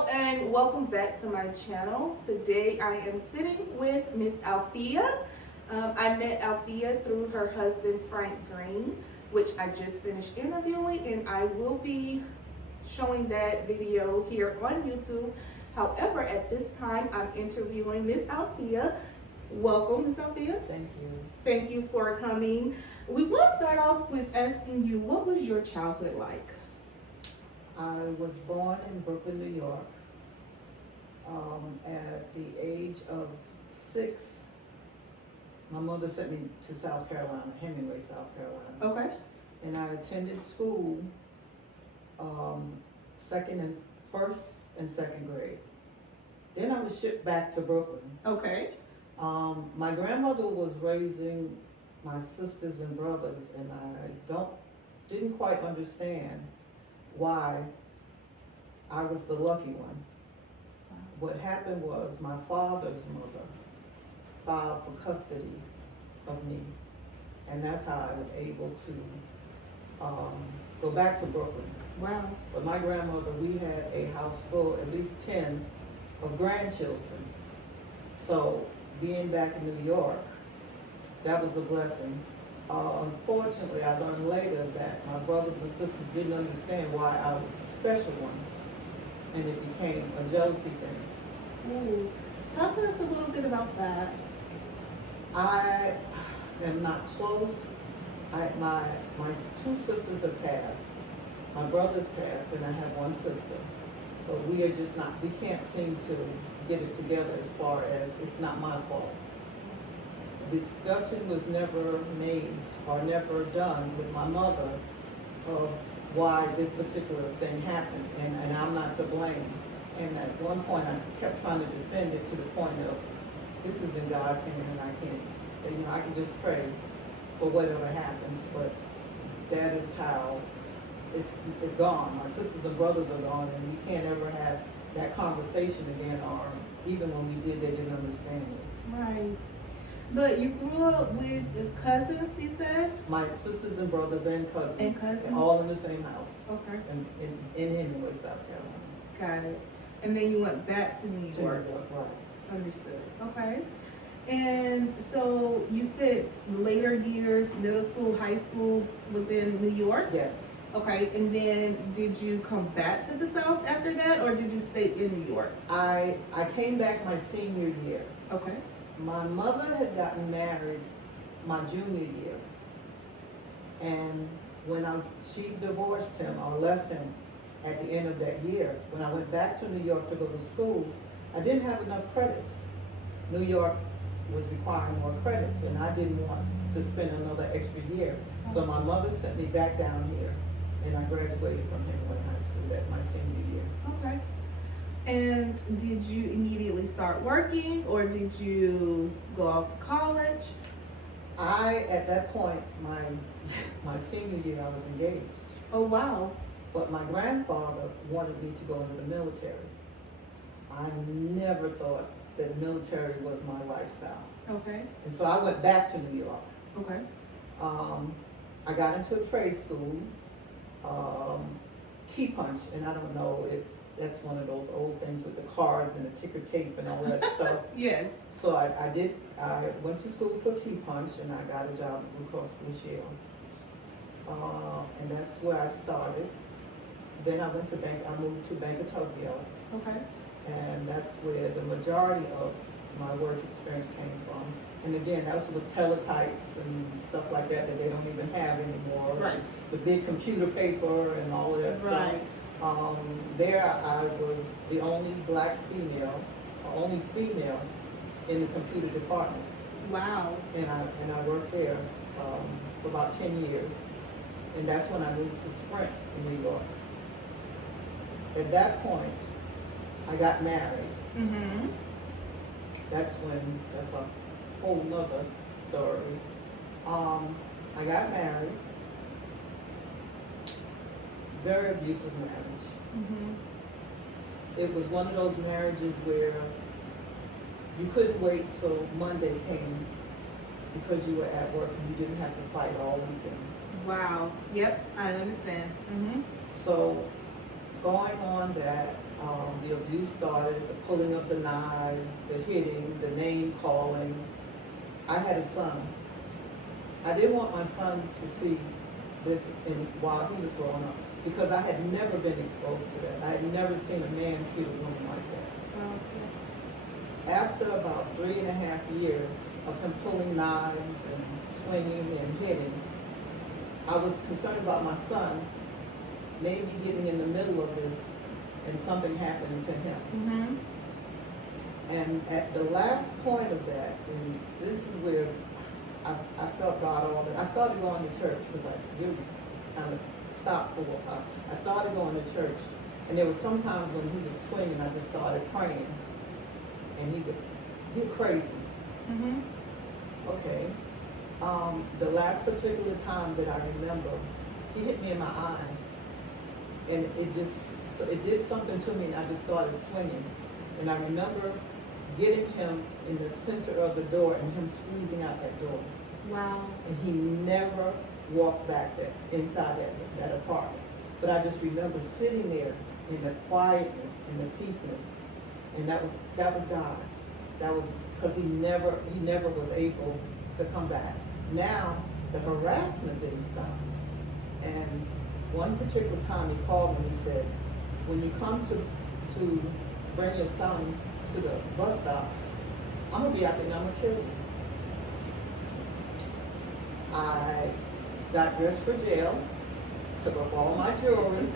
Hello and welcome back to my channel. Today I am sitting with Miss Althea. I met Althea through her husband Frank Green, which I just finished interviewing, and I will be showing that video here on YouTube. However, at this time I'm interviewing Miss Althea. Welcome, Miss Althea. Thank you. Thank you for coming. We will start off with asking you, what was your childhood like? I was born in Brooklyn, New York. At the age of 6, my mother sent me to South Carolina, Hemingway, South Carolina. Okay. And I attended school first and second grade. Then I was shipped back to Brooklyn. Okay. My grandmother was raising my sisters and brothers, and I didn't quite understand why I was the lucky one. What happened was my father's mother filed for custody of me, and that's how I was able to go back to Brooklyn. Wow. But my grandmother, we had a house full, at least 10 of grandchildren. So being back in New York, that was a blessing. Unfortunately, I learned later that my brothers and sisters didn't understand why I was the special one, and it became a jealousy thing. Ooh. Talk to us a little bit about that. I am not close. My 2 sisters have passed. My brother's passed, and I have 1 sister. But we are just not, we can't seem to get it together as far as it's not my fault. Discussion was never made or never done with my mother of why this particular thing happened, and I'm not to blame. And at one point I kept trying to defend it to the point of, this is in God's hand and I can't, I can just pray for whatever happens, but that is how it's gone. My sisters and brothers are gone, and we can't ever have that conversation again, or even when we did, they didn't understand it. Right. But you grew up with cousins, you said? My sisters and brothers and cousins. And cousins? All in the same house. Okay. In Hemingway, South Carolina. Got it. And then you went back to New York. Right. Understood. Okay. And so you said later years, middle school, high school was in New York? Yes. Okay. And then did you come back to the South after that, or did you stay in New York? I came back my senior year. Okay. My mother had gotten married my junior year, and when she divorced him or left him at the end of that year, when I went back to New York to go to school, I didn't have enough credits. New York was requiring more credits, and I didn't want to spend another extra year. So my mother sent me back down here, and I graduated from Hemingway High School at my senior year. Okay. And did you immediately start working, or did you go off to college? At that point, my senior year, I was engaged. Oh, wow. But my grandfather wanted me to go into the military. I never thought that military was my lifestyle. Okay. And so I went back to New York. Okay. I got into a trade school, key punch, and I don't know if that's one of those old things with the cards and the ticker tape and all that stuff. Yes. So I went to school for key punch, and I got a job at Blue Cross Blue Shield. And that's where I started. Then I moved to Bank of Tokyo. Okay. And that's where the majority of my work experience came from. And again, that was with teletypes and stuff like that they don't even have anymore. Right. The big computer paper and all of that stuff. There I was the only black female, or only female in the computer department. Wow. And I worked there for about 10 years. And that's when I moved to Sprint in New York. At that point, I got married. Mm-hmm. That's a whole nother story. I got married. Very abusive marriage. Mm-hmm. It was one of those marriages where you couldn't wait till Monday came because you were at work and you didn't have to fight all weekend. Wow. Yep, I understand. Mm-hmm. So going on that, the abuse started, the pulling of the knives, the hitting, the name calling. I had a son. I didn't want my son to see this while he was growing up, because I had never been exposed to that. I had never seen a man treat a woman like that. After about 3.5 years of him pulling knives and swinging and hitting, I was concerned about my son maybe getting in the middle of this and something happening to him. Mm-hmm. And at the last point of that, and this is where I felt God all that. I started going to church because I really kind of stopped for a while. I started going to church, and there were some times when he was swinging, I just started praying, and he'd crazy. Mm-hmm. Okay. The last particular time that I remember, he hit me in my eye, and it did something to me, and I just started swinging. And I remember getting him in the center of the door and him squeezing out that door. Wow. And he never walked back there inside that apartment. But I just remember sitting there in the quietness and the peaceness, and that was God. That was because he never was able to come back. Now the harassment didn't stop. And one particular time he called me and he said, when you come to bring your son to the bus stop, I'm gonna be out there and I'm gonna kill you. I got dressed for jail, took off all my jewelry,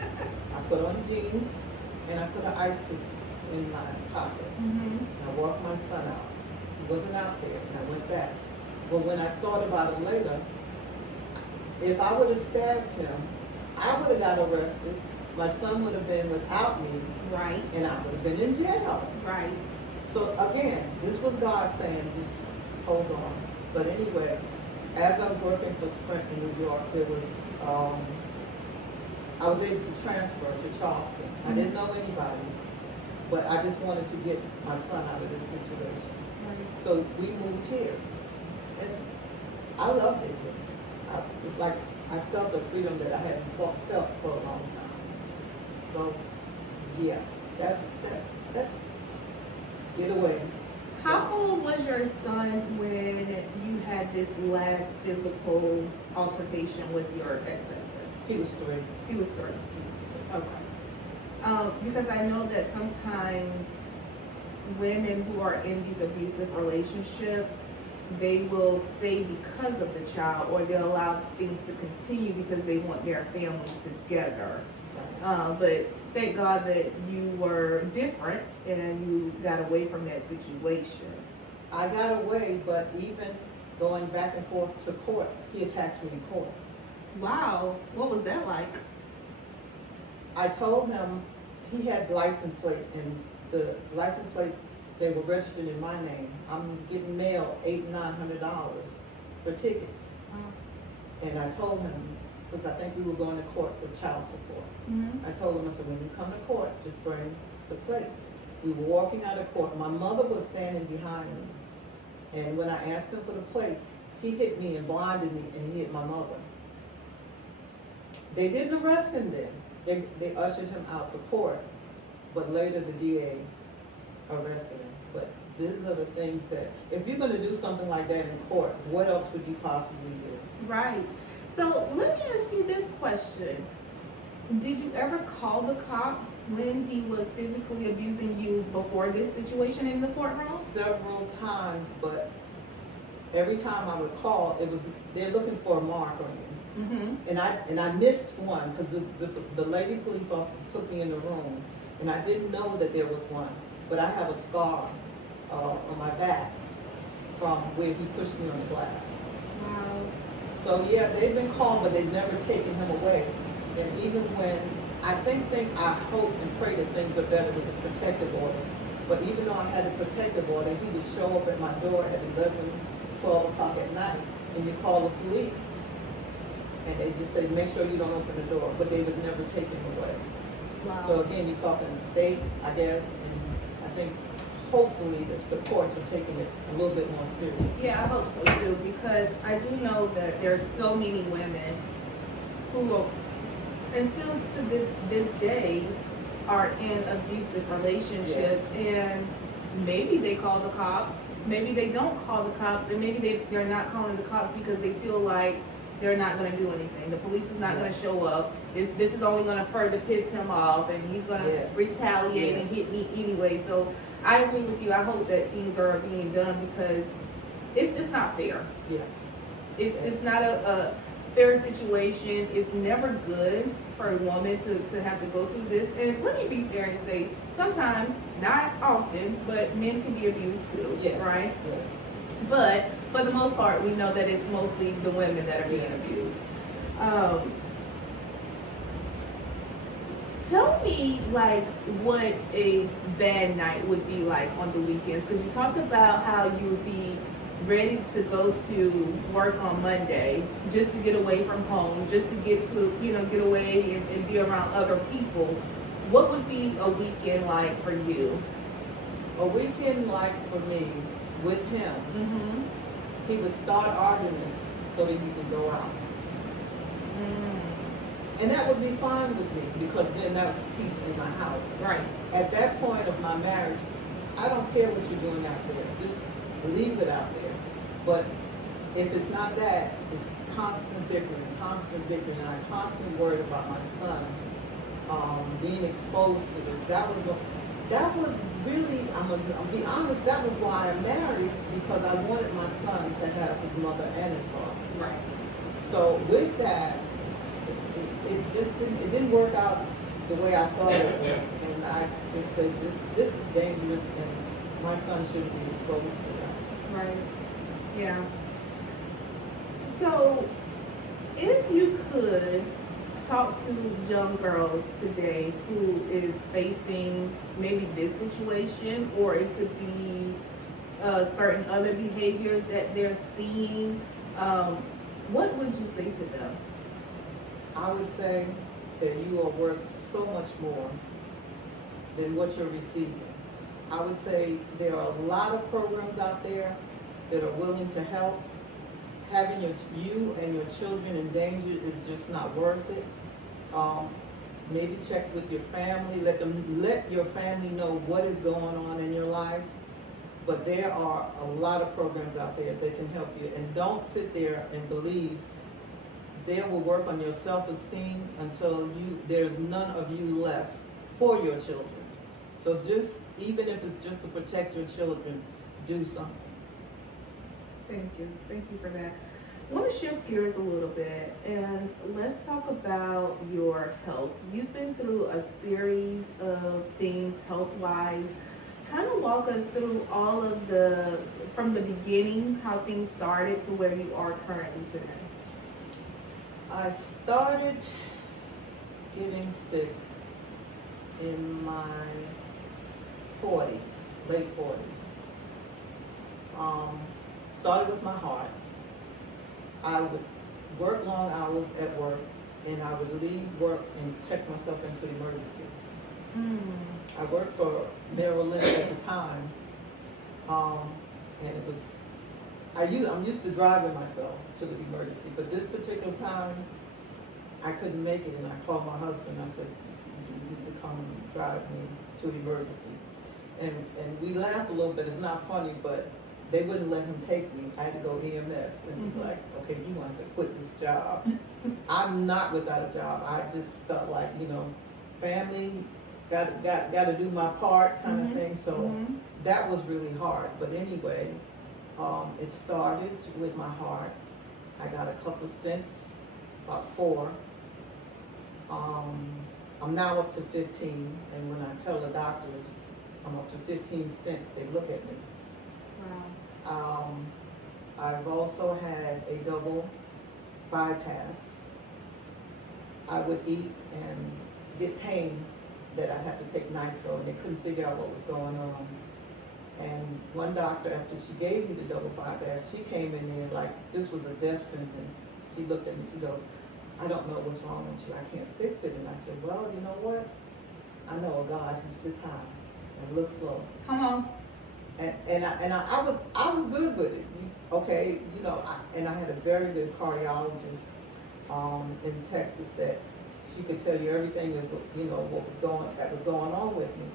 I put on jeans, and I put an ice pick in my pocket. Mm-hmm. And I walked my son out. He wasn't out there, and I went back. But when I thought about it later, if I would have stabbed him, I would have got arrested. My son would have been without me, Right. and I would have been in jail. Right. So again, this was God saying, just hold on. But anyway, as I was working for Sprint in New York, there was, I was able to transfer to Charleston. I didn't know anybody, but I just wanted to get my son out of this situation. Right. So we moved here, and I loved it here. It's like I felt the freedom that I hadn't felt for a long time. So, yeah, that's get away. How old was your son when you had this last physical altercation with your ex-husband? He was 3. He was 3. Okay. Because I know that sometimes women who are in these abusive relationships, they will stay because of the child, or they'll allow things to continue because they want their family together. But thank God that you were different and you got away from that situation. I got away, but even going back and forth to court, he attacked me in court. Wow, what was that like? I told him he had license plate, and the license plates, they were registered in my name. I'm getting mail $800-900 for tickets. Wow. And I told him, because I think we were going to court for child support. Mm-hmm. I told him, I said, when you come to court, just bring the plates. We were walking out of court. My mother was standing behind me. And when I asked him for the plates, he hit me and blinded me, and he hit my mother. They didn't arrest him then. They ushered him out to court, but later the DA arrested him. But these are the things that, if you're going to do something like that in court, what else would you possibly do? Right. So let me ask you this question. Did you ever call the cops when he was physically abusing you before this situation in the courtroom? Several times, but every time I would call, they're looking for a mark on you. Mm-hmm. And I missed one because the lady police officer took me in the room, and I didn't know that there was one. But I have a scar on my back from where he pushed me on the glass. Wow. So yeah, they've been called, but they've never taken him away. And even when I hope and pray that things are better with the protective orders. But even though I had a protective order, he would show up at my door at 11, 12 o'clock at night, and you call the police, and they just say, make sure you don't open the door. But they would never take him away. Wow. So again, you're talking state, I guess, and I think hopefully the courts are taking it a little bit more serious. Yeah, I hope so too, because I do know that there's so many women who are, and still to this day, are in abusive relationships, and maybe they call the cops, maybe they don't call the cops, and maybe they're not calling the cops because they feel like they're not going to do anything. The police is not going to show up. This is only going to further piss him off, and he's going to retaliate and hit me anyway. So I agree with you. I hope that things are being done because it's not fair. Yeah. It's not a fair situation. It's never good for a woman to have to go through this. And let me be fair and say, sometimes, not often, but men can be abused too, right? Yes. But for the most part, we know that it's mostly the women that are being abused. Tell me, like, what a bad night would be like on the weekends. Because you talked about how you would be ready to go to work on Monday just to get away from home, just to get away and be around other people. What would be a weekend like for you? A weekend like for me with him, he would start arguments so that he could go out. And that would be fine with me because then that was peace in my house. Right. At that point of my marriage, I don't care what you're doing out there. Just leave it out there. But if it's not that, it's constant bickering. And I'm constantly worried about my son being exposed to this. That was really, I'm gonna be honest, that was why I married, because I wanted my son to have his mother and his father. Right. So with that, it didn't work out the way I thought it would. And I just said, this is dangerous and my son shouldn't be exposed to that. Right. Yeah. So, if you could talk to young girls today who is facing maybe this situation, or it could be certain other behaviors that they're seeing, what would you say to them? I would say that you are worth so much more than what you're receiving. I would say there are a lot of programs out there that are willing to help. Having you and your children in danger is just not worth it. Maybe check with your family. Let your family know what is going on in your life. But there are a lot of programs out there that can help you. And don't sit there and believe they will work on your self-esteem until there's none of you left for your children. So just, even if it's just to protect your children, do something. Thank you for that. I want to shift gears a little bit and let's talk about your health. You've been through a series of things health-wise. Kind of walk us through all of from the beginning, how things started to where you are currently today. I started getting sick in my 40s, late 40s. Started with my heart. I would work long hours at work, and I would leave work and check myself into emergency. I worked for Merrill Lynch at the time, and it was, I'm used to driving myself to the emergency, but this particular time, I couldn't make it, and I called my husband. I said, "You need to come drive me to the emergency." And we laughed a little bit. It's not funny, but they wouldn't let him take me. I had to go EMS, and he's like, "Okay, you want to quit this job." I'm not without a job. I just felt like, family, got to do my part kind of thing. So that was really hard. But anyway, it started with my heart. I got a couple stents, about 4. I'm now up to 15, and when I tell the doctors I'm up to 15 stents, they look at me. Wow. I've also had a double bypass. I would eat and get pain that I'd have to take nitro, and they couldn't figure out what was going on. And one doctor, after she gave me the double bypass, she came in there like this was a death sentence. She looked at me, she goes, "I don't know what's wrong with you, I can't fix it." And I said, "Well, you know what? I know a God who sits high and looks low." Come on. And I was good with it. Okay, and I had a very good cardiologist in Texas that she could tell you everything that, that was going on with me.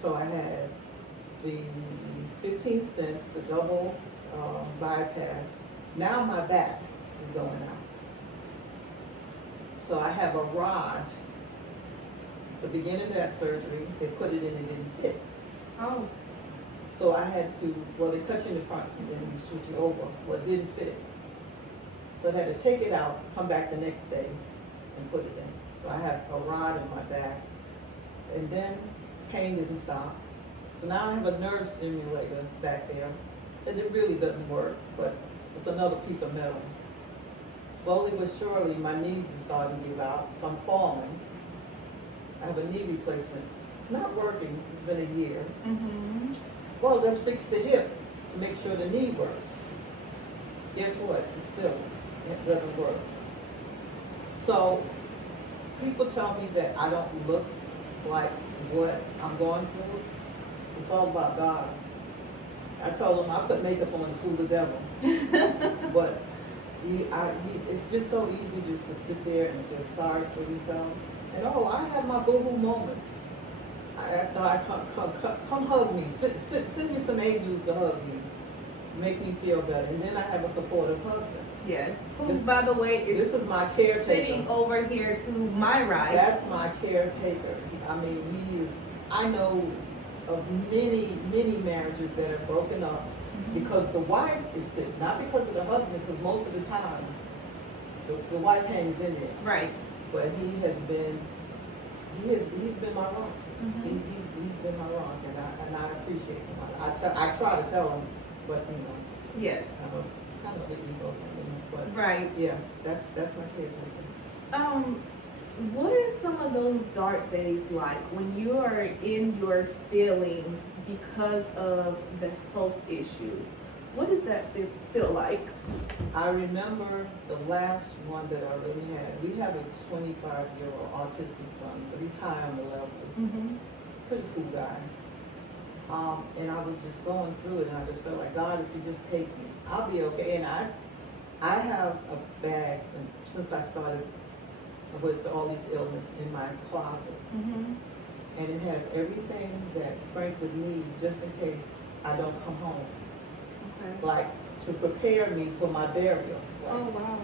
So I had the 15 stents, the double bypass. Now my back is going out. So I have a rod. The beginning of that surgery, they put it in and it didn't fit. Oh. So I had to, they cut you in the front and then you switch it over. Well, it didn't fit. So I had to take it out, come back the next day and put it in. So I have a rod in my back. And then pain didn't stop. So now I have a nerve stimulator back there. And it really doesn't work, but it's another piece of metal. Slowly but surely, my knees are starting to give out, so I'm falling. I have a knee replacement. It's not working. It's been a year. Mm-hmm. Well, let's fix the hip to make sure the knee works. Guess what? It doesn't work. So people tell me that I don't look like what I'm going through. It's all about God. I told them I put makeup on to fool the devil. But it's just so easy just to sit there and feel sorry for yourself. And I have my boo-hoo moments. I come hug me. Send me some angels to hug me. Make me feel better. And then I have a supportive husband. Yes. Who, by the way, this is my caretaker. Sitting over here to my right. That's my caretaker. I mean, I know of many, many marriages that are broken up because the wife is sick, not because of the husband, because most of the time the wife hangs in there. Right. But he's been my rock. Mm-hmm. He's been my rock, and I appreciate him. I try to tell him, but yes, kind of the ego thing, but right. Yeah, that's my caretaker. What are some of those dark days like when you are in your feelings because of the health issues? What does that feel like? I remember the last one that I really had. We have a 25-year-old autistic son, but he's high on the levels. Mm-hmm. Pretty cool guy. And I was just going through it, and I just felt like, God, if you just take me, I'll be okay. And I have a bag since I started with all these illness in my closet. Mm-hmm. And it has everything that Frank would need just in case I don't come home. Okay. Like to prepare me for my burial. Oh, wow.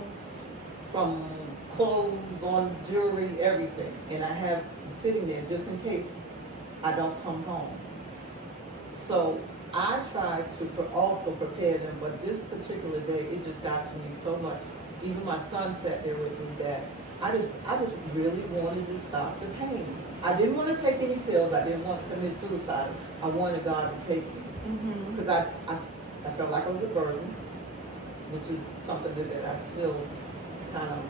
From clothes on, jewelry, everything. And I have it sitting there just in case I don't come home. So I tried to also prepare them, but this particular day, it just got to me so much. Even my son sat there with me that I just really wanted to stop the pain. I didn't want to take any pills. I didn't want to commit suicide. I wanted God to take me. Because I felt like I was a burden, which is something that I still kind of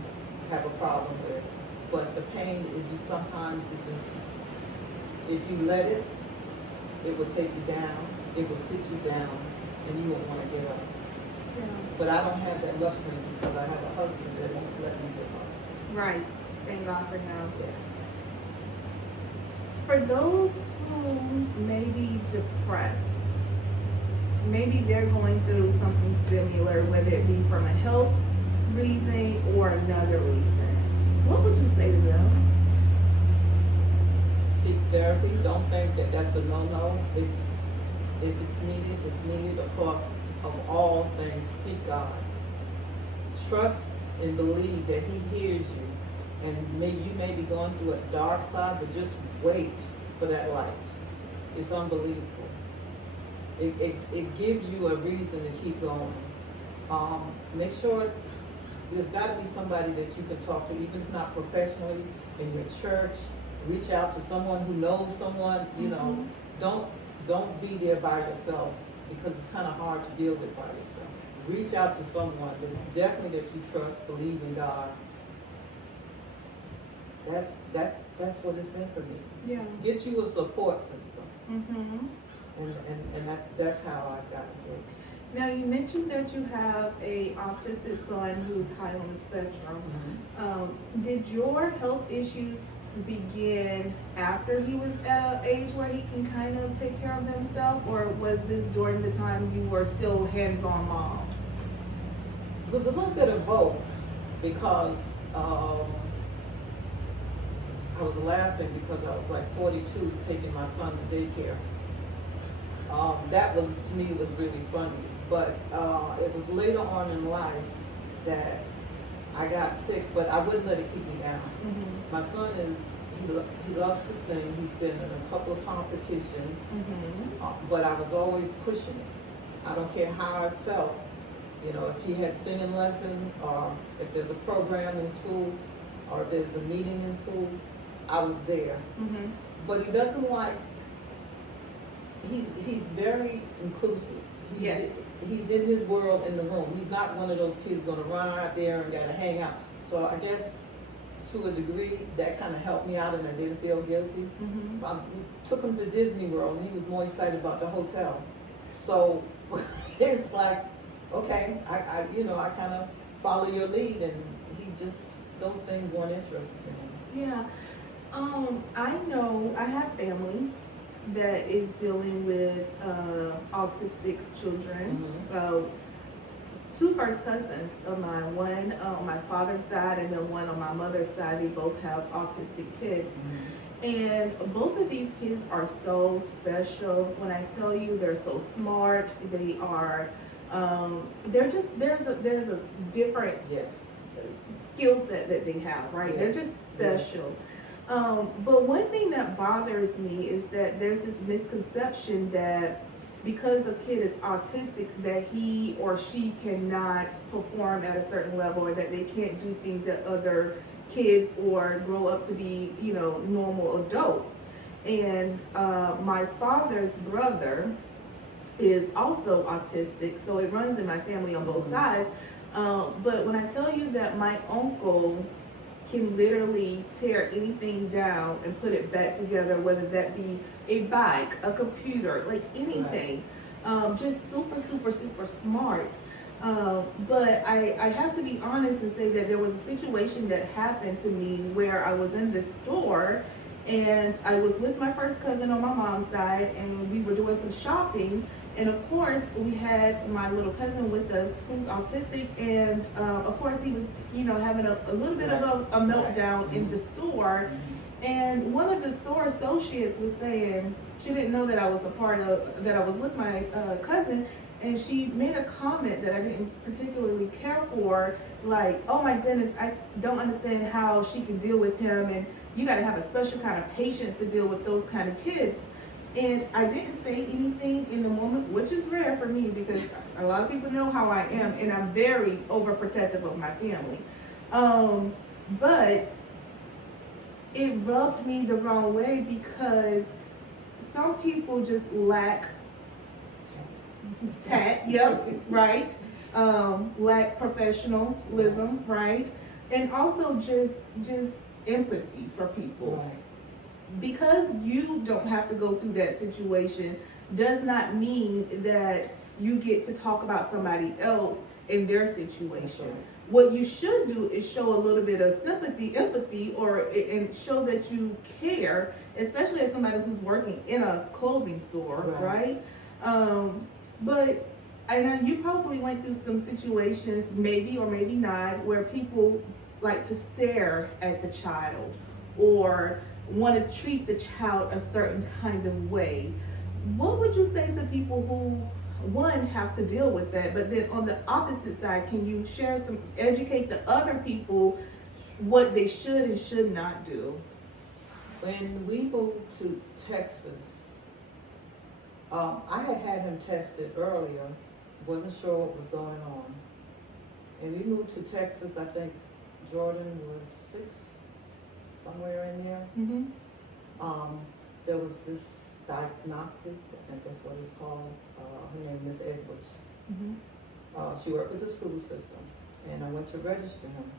have a problem with. But the pain, sometimes if you let it, it will take you down, it will sit you down, and you won't want to get up. Yeah. But I don't have that luxury because I have a husband that won't let me get up. Right. Thank God for him. Yeah. For those who may be depressed, maybe they're going through something similar, whether it be from a health reason or another reason, what would you say to them? Seek therapy. Don't think that that's a no-no. If it's needed, it's needed. Of course, of all things, seek God. Trust and believe that He hears you. And you may be going through a dark side, but just wait for that light. It's unbelievable. It gives you a reason to keep going. Make sure there's got to be somebody that you can talk to, even if not professionally, in your church. Reach out to someone who knows someone. You know, don't be there by yourself because it's kind of hard to deal with by yourself. Reach out to someone definitely that you trust, believe in God. That's what it's been for me. Yeah. Get you a support system. Mm-hmm. And that's how I got through it. Now, you mentioned that you have a autistic son who's high on the spectrum. Mm-hmm. Did your health issues begin after he was at an age where he can kind of take care of himself, or was this during the time you were still hands-on mom? It was a little bit of both because I was laughing because I was like 42 taking my son to daycare. That was, to me, was really funny. But it was later on in life that I got sick, but I wouldn't let it keep me down. Mm-hmm. My son he loves to sing. He's been in a couple of competitions, but I was always pushing it. I don't care how I felt. You know, if he had singing lessons, or if there's a program in school, or if there's a meeting in school, I was there. Mm-hmm. But he doesn't like. He's very inclusive. Yes. He's in his world in the room. He's not one of those kids going to run out there and gotta hang out. So I guess to a degree that kind of helped me out, and I didn't feel guilty. Mm-hmm. I took him to Disney World, and he was more excited about the hotel. So it's like, okay, I kind of follow your lead, and he just, those things weren't interested in him. Yeah. I know I have family that is dealing with autistic children. Mm-hmm. Two first cousins of mine, one on my father's side and then one on my mother's side, they both have autistic kids. Mm-hmm. And both of these kids are so special. When I tell you they're so smart, they are, there's a different Yes. skill set that they have, right? Yes. They're just special. Yes. But one thing that bothers me is that there's this misconception that because a kid is autistic, that he or she cannot perform at a certain level, or that they can't do things that other kids or grow up to be, normal adults. And my father's brother is also autistic, so it runs in my family on both sides. But when I tell you that my uncle can literally tear anything down and put it back together, whether that be a bike, a computer, like anything. Right. Just super, super, super smart. But I have to be honest and say that there was a situation that happened to me where I was in this store, and I was with my first cousin on my mom's side, and we were doing some shopping. And of course, we had my little cousin with us who's autistic, and of course he was, having a little bit of a meltdown in the store. And one of the store associates was saying she didn't know that I was that I was with my cousin, and she made a comment that I didn't particularly care for, like, oh my goodness, I don't understand how she can deal with him, and you got to have a special kind of patience to deal with those kind of kids. And I didn't say anything in the moment, which is rare for me because a lot of people know how I am, and I'm very overprotective of my family. But it rubbed me the wrong way because some people just lack tact, right? Lack professionalism, right? And also just empathy for people. Right. Because you don't have to go through that situation does not mean that you get to talk about somebody else in their situation. Right. What you should do is show a little bit of sympathy, empathy, and show that you care, especially as somebody who's working in a clothing store, right? But I know you probably went through some situations, maybe or maybe not, where people like to stare at the child or want to treat the child a certain kind of way. What would you say to people who, one, have to deal with that, but then on the opposite side, can you educate the other people what they should and should not do? When we moved to Texas, I had him tested earlier, wasn't sure what was going on. And we moved to Texas, I think Jordan was 6, somewhere in there. Mm-hmm. There was this diagnostic, I think that's what it's called, her name is Miss Edwards. Mm-hmm. She worked with the school system, and I went to register him,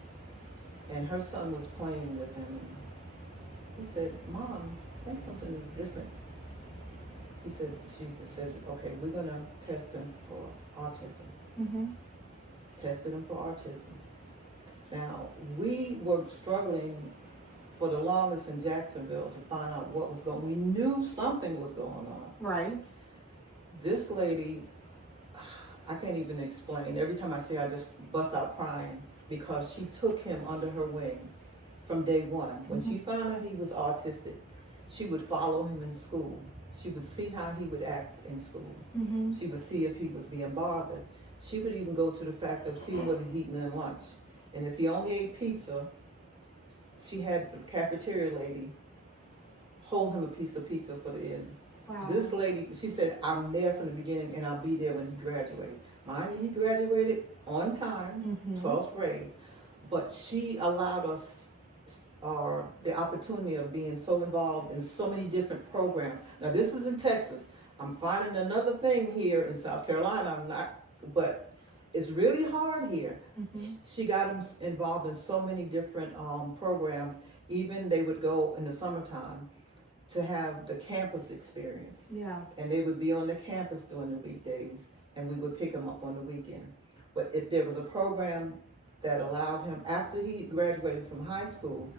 and her son was playing with him. He said, "Mom, I think something is different." She just said, "Okay, we're gonna test him for autism." Mm-hmm. Tested him for autism. Now, we were struggling for the longest in Jacksonville to find out what was going on. We knew something was going on. Right. This lady, I can't even explain. Every time I see her, I just bust out crying because she took him under her wing. from day one. When she found out he was autistic, she would follow him in school. She would see how he would act in school. She would see if he was being bothered. She would even go to the fact of seeing what he's eating at lunch. And if he only ate pizza, she had the cafeteria lady hold him a piece of pizza for the end. Wow. This lady, she said, I'm there from the beginning and I'll be there when he graduates. Mind you, he graduated on time, 12th grade, but she allowed us the opportunity of being so involved in so many different programs. Now this is in Texas. I'm finding another thing here in South Carolina. But it's really hard here. She got him involved in so many different programs. Even they would go in the summertime to have the campus experience. Yeah. And they would be on the campus during the weekdays, and we would pick them up on the weekend. But if there was a program that allowed him, after he graduated from high school,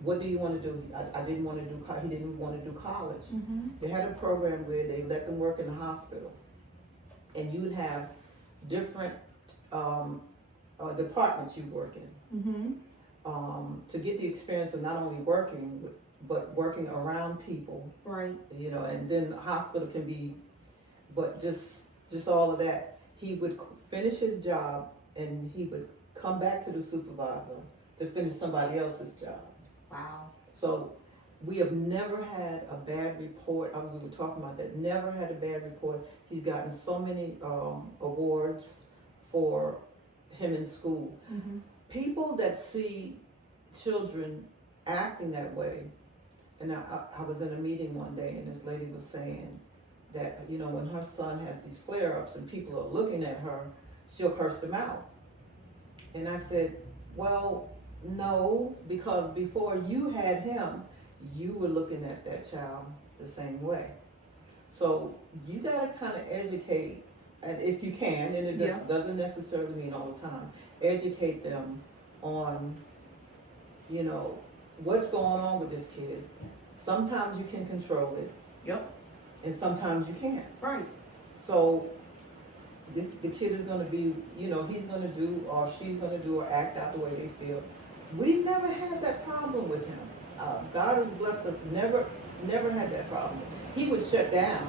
what do you want to do? I didn't want to do, he didn't want to do college. They had a program where they let them work in the hospital. And you would have different departments you work in. To get the experience of not only working, but working around people. Right. You know, and then the hospital can be, but just all of that. He would finish his job and he would come back to the supervisor to finish somebody else's job. Wow. So we have never had a bad report. I mean, we were talking about that. Never had a bad report. He's gotten so many awards for him in school. People that see children acting that way, and I was in a meeting one day and this lady was saying that, you know, when her son has these flare-ups and people are looking at her, she'll curse them out. And I said, well, no, because before you had him, you were looking at that child the same way. So you gotta kind of educate, and if you can, and it just doesn't necessarily mean all the time, educate them on, you know, what's going on with this kid. Sometimes you can control it. Yep. And sometimes you can't. Right. So the kid is going to be, you know, he's going to do or she's going to do or act out the way they feel. We never had that problem with him. God has blessed us, never had that problem. He would shut down,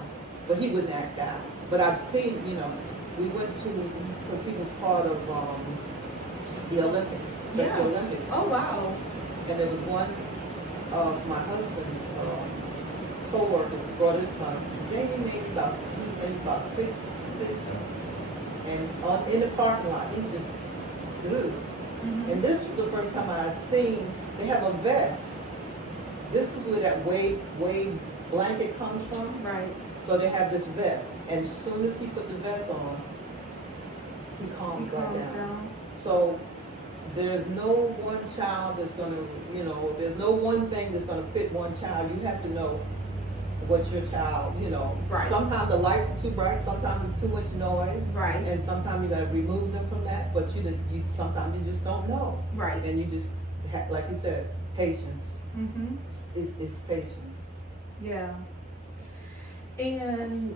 but he wouldn't act out. But I've seen, you know, we went to, because he was part of the Olympics, Special Olympics. Oh, wow. And there was one of my husband's co-workers brought his son. Jamie maybe about 6'6", and in the parking lot, he's just good. And this was the first time I've seen, they have a vest. This is where that wave blanket comes from. Right. So they have this vest, and as soon as he put the vest on, he calms down. So there's no one child that's gonna, you know, there's no one thing that's gonna fit one child. You have to know what your child, you know. Right. Sometimes the lights are too bright, sometimes it's too much noise. Right. And sometimes you gotta remove them from that, but you sometimes you just don't know. Right. And you just, like you said, patience. It's patience. Yeah. And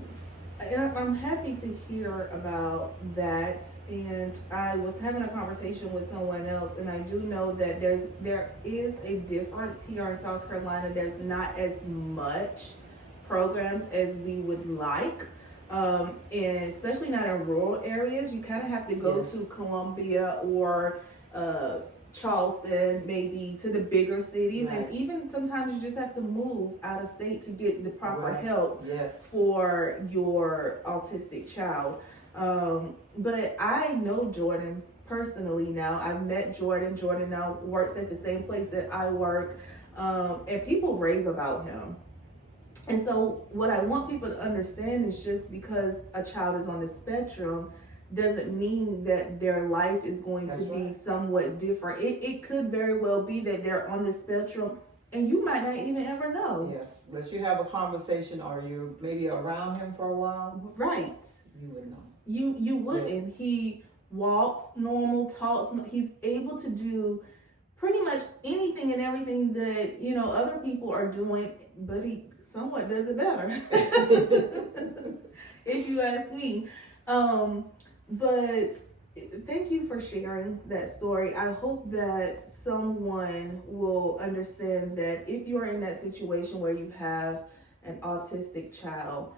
I'm happy to hear about that. And I was having a conversation with someone else, and I do know that there is a difference here in South Carolina. There's not as much programs as we would like, and especially not in rural areas. You kind of have to go to Columbia or Charleston, maybe to the bigger cities, and even sometimes you just have to move out of state to get the proper help for your autistic child. But I know Jordan personally now. I've met Jordan. Jordan now works at the same place that I work, and people rave about him. And so what I want people to understand is just because a child is on the spectrum doesn't mean that their life is going to be somewhat different. It could very well be that they're on the spectrum and you might not even ever know. Yes, unless you have a conversation or you're maybe around him for a while. Right. You would know. You wouldn't. Yeah. He walks normal, talks, he's able to do pretty much anything and everything that, you know, other people are doing, but he somewhat does it better. If you ask me. But Thank you for sharing that story. I hope that someone will understand that if you're in that situation where you have an autistic child,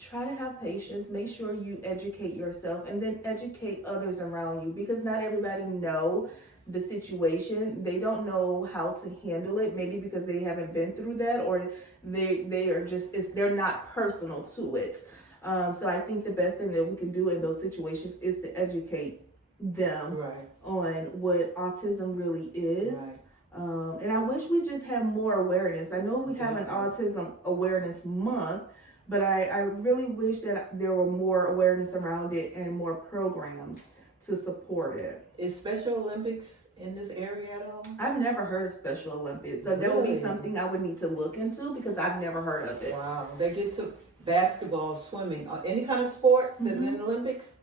try to have patience. Make sure you educate yourself and then educate others around you, because not everybody know the situation. They don't know how to handle it, maybe because they haven't been through that, or they are just, they're not personal to it. So I think the best thing that we can do in those situations is to educate them Right. on what autism really is. Right. And I wish we just had more awareness. I know we have an Autism Awareness Month, but I really wish that there were more awareness around it and more programs to support it. Is Special Olympics in this area at all? I've never heard of Special Olympics, so that would be Really? something I would need to look into, because I've never heard of it. Wow. They get to basketball, swimming, any kind of sports that's in the Olympics,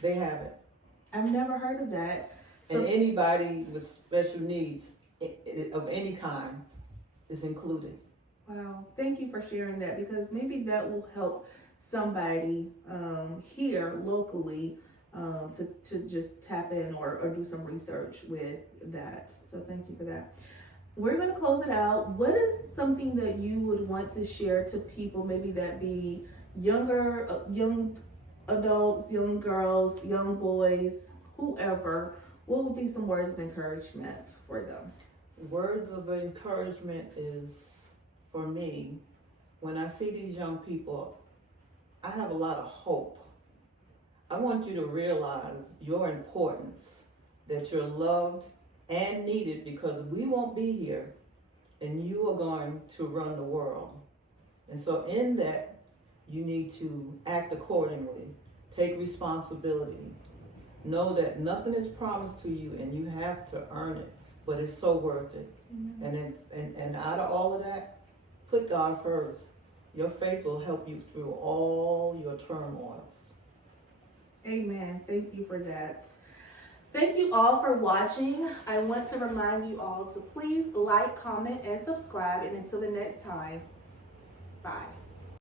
they have it. I've never heard of that. So, And anybody with special needs of any kind is included. wow, thank you for sharing that, because maybe that will help somebody here locally to just tap in or do some research with that. So thank you for that. We're going to close it out. What is something that you would want to share to people, maybe that be young adults, young girls, young boys, whoever? What would be some words of encouragement for them? Words of encouragement is, for me, when I see these young people, I have a lot of hope. I want you to realize your importance, that you're loved and needed, because we won't be here and you are going to run the world. And so in that, you need to act accordingly, take responsibility, know that nothing is promised to you and you have to earn it, but it's so worth it. And out of all of that, put God first. Your faith will help you through all your turmoils. Amen. Thank you for that. Thank you all for watching. I want to remind you all to please like, comment, and subscribe. And until the next time, bye.